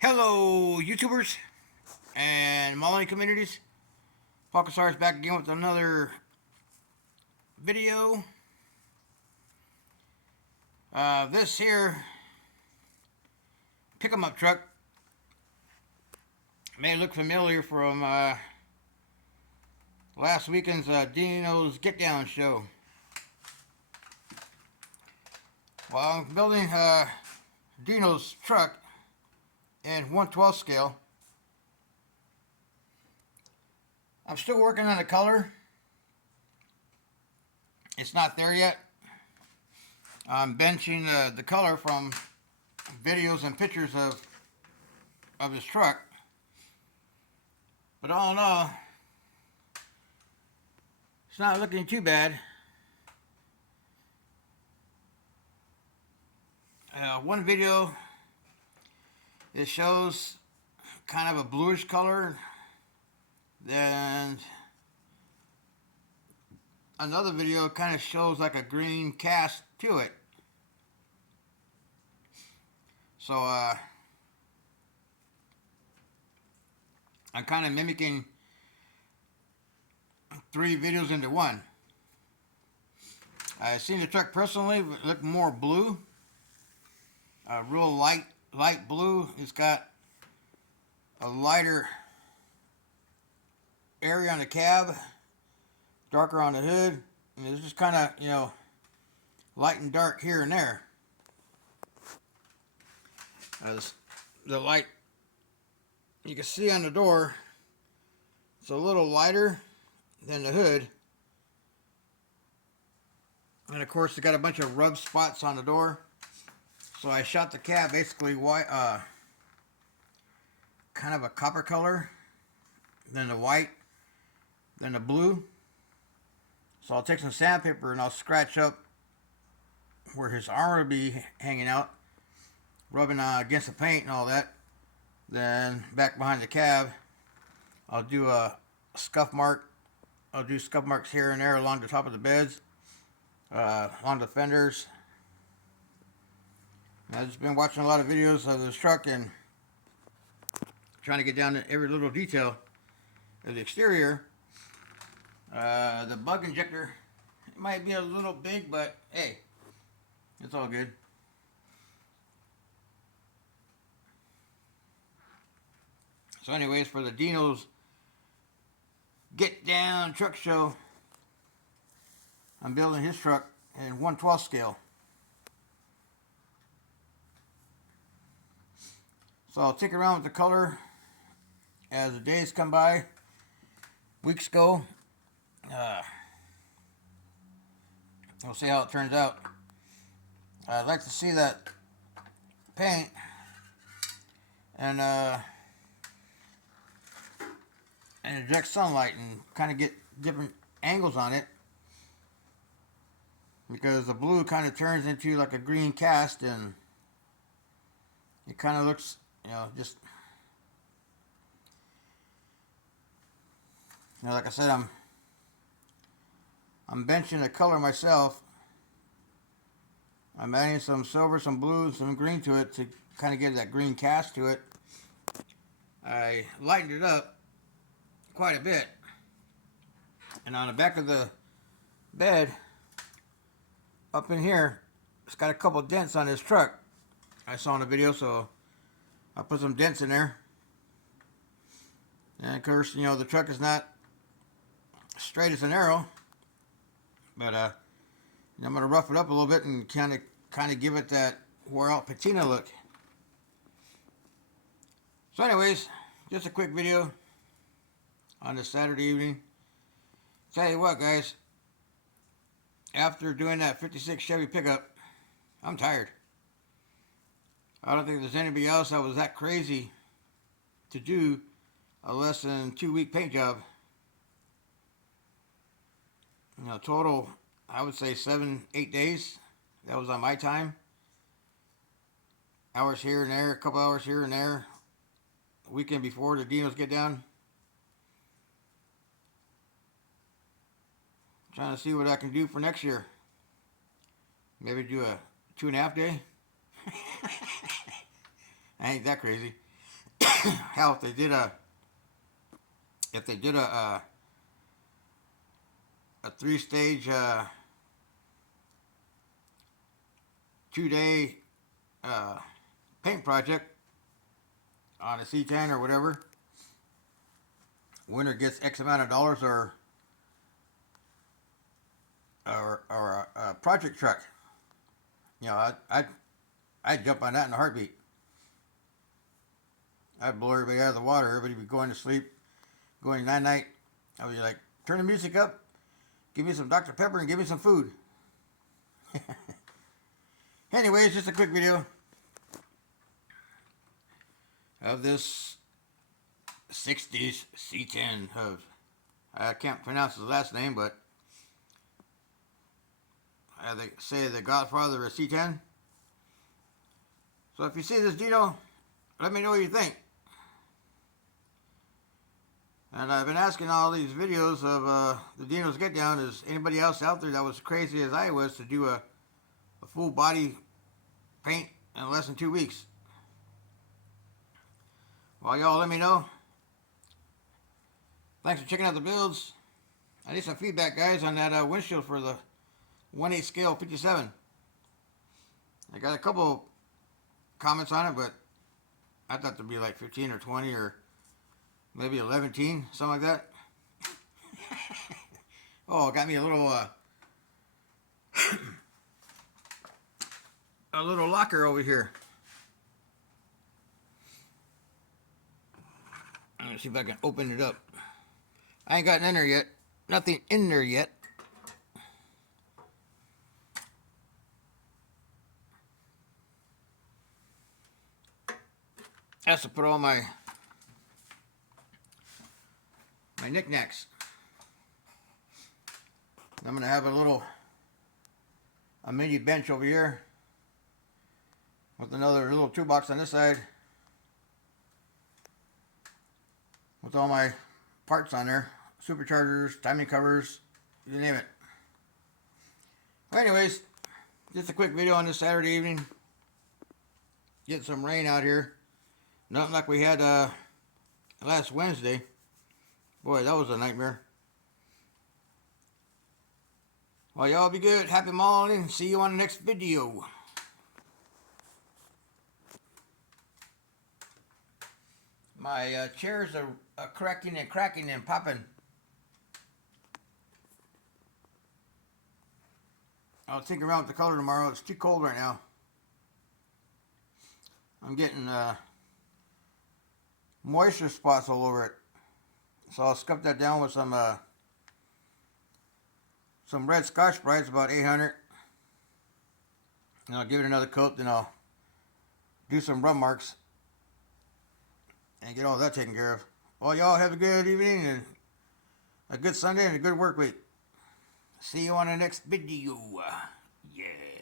Hello, YouTubers and Molly communities. Falcasar is back again with another video. This here pick 'em up truck may look familiar from last weekend's Dino's Get Down show. Well, I'm building Dino's truck in 1/12 scale. I'm still working on the color. It's not there yet. I'm benching the color from videos and pictures of this truck. But all in all, it's not looking too bad. One video, it shows kind of a bluish color. Then another video kind of shows like a green cast to it. So I'm kind of mimicking three videos into one. I've seen the truck personally look more blue, real light blue. It's got a lighter area on the cab, darker on the hood, and it's just kind of, light and dark here and there. The light you can see on the door, it's a little lighter than the hood, and of course it got a bunch of rub spots on the door. So I shot the cab basically white, kind of a copper color, then the white, then the blue. So I'll take some sandpaper and I'll scratch up where his armor will be hanging out, rubbing against the paint and all that. Then back behind the cab, I'll do a scuff mark. I'll do scuff marks here and there along the top of the beds, along the fenders. I've just been watching a lot of videos of this truck and trying to get down to every little detail of the exterior. The bug injector, it might be a little big, but hey, it's all good. So anyways, for the Dino's Get Down truck show, I'm building his truck in 1/12 scale. So I'll tick around with the color as the days come by, weeks go. We'll see how it turns out. I'd like to see that paint and inject sunlight and kind of get different angles on it, because the blue kind of turns into like a green cast and it kind of looks, just, like I said, I'm benching the color myself. I'm adding some silver, some blue, and some green to it to kind of give that green cast to it. I lightened it up quite a bit. And on the back of the bed, up in here, it's got a couple dents on this truck. I saw in the video, so I'll put some dents in there. And of course, the truck is not straight as an arrow, but I'm going to rough it up a little bit and kind of give it that wore out patina look. So anyways, just a quick video on this Saturday evening. Tell you what, guys, after doing that 56 Chevy pickup, I'm tired. I don't think there's anybody else that was that crazy to do a less than 2-week paint job. Total, I would say 7-8 days. That was on my time. Hours here and there, a couple hours here and there. Weekend before the Dinos Get Down. Trying to see what I can do for next year. Maybe do a 2.5 day. I ain't that crazy. how if they did a 3-stage 2-day paint project on a C10 or whatever, winner gets X amount of dollars or a project truck. You know, I'd jump on that in a heartbeat. I'd blow everybody out of the water. Everybody would be going to sleep, going night night. I would be like, turn the music up, give me some Dr. Pepper, and give me some food. Anyways, just a quick video of this 60s C10 of, I can't pronounce his last name, but they say the godfather of C10. So if you see this Dino, let me know what you think. And I've been asking all these videos of the Dinos Get Down, is anybody else out there that was crazy as I was to do a full body paint in less than 2 weeks? Well, y'all let me know. Thanks for checking out the builds. I need some feedback, guys, on that windshield for the 1/8 scale 57. I got a couple comments on it, but I thought there'd be like 15 or 20 or maybe 11, something like that. Oh, got me a little a little locker over here. Let me see if I can open it up. I ain't gotten in there yet. Nothing in there yet. I have to put all my knickknacks. I'm gonna have a mini bench over here with another little toolbox on this side with all my parts on there, superchargers, timing covers, you name it. Well, anyways, just a quick video on this Saturday evening. Getting some rain out here. Nothing like we had last Wednesday. Boy, that was a nightmare. Well, y'all be good. Happy morning. See you on the next video. My chairs are cracking and popping. I'll tinker around with the color tomorrow. It's too cold right now. I'm getting moisture spots all over it. So I'll scuff that down with some red Scotch-Brite, about 800. And I'll give it another coat, then I'll do some rub marks and get all that taken care of. Well, y'all have a good evening and a good Sunday and a good work week. See you on the next video. Yeah.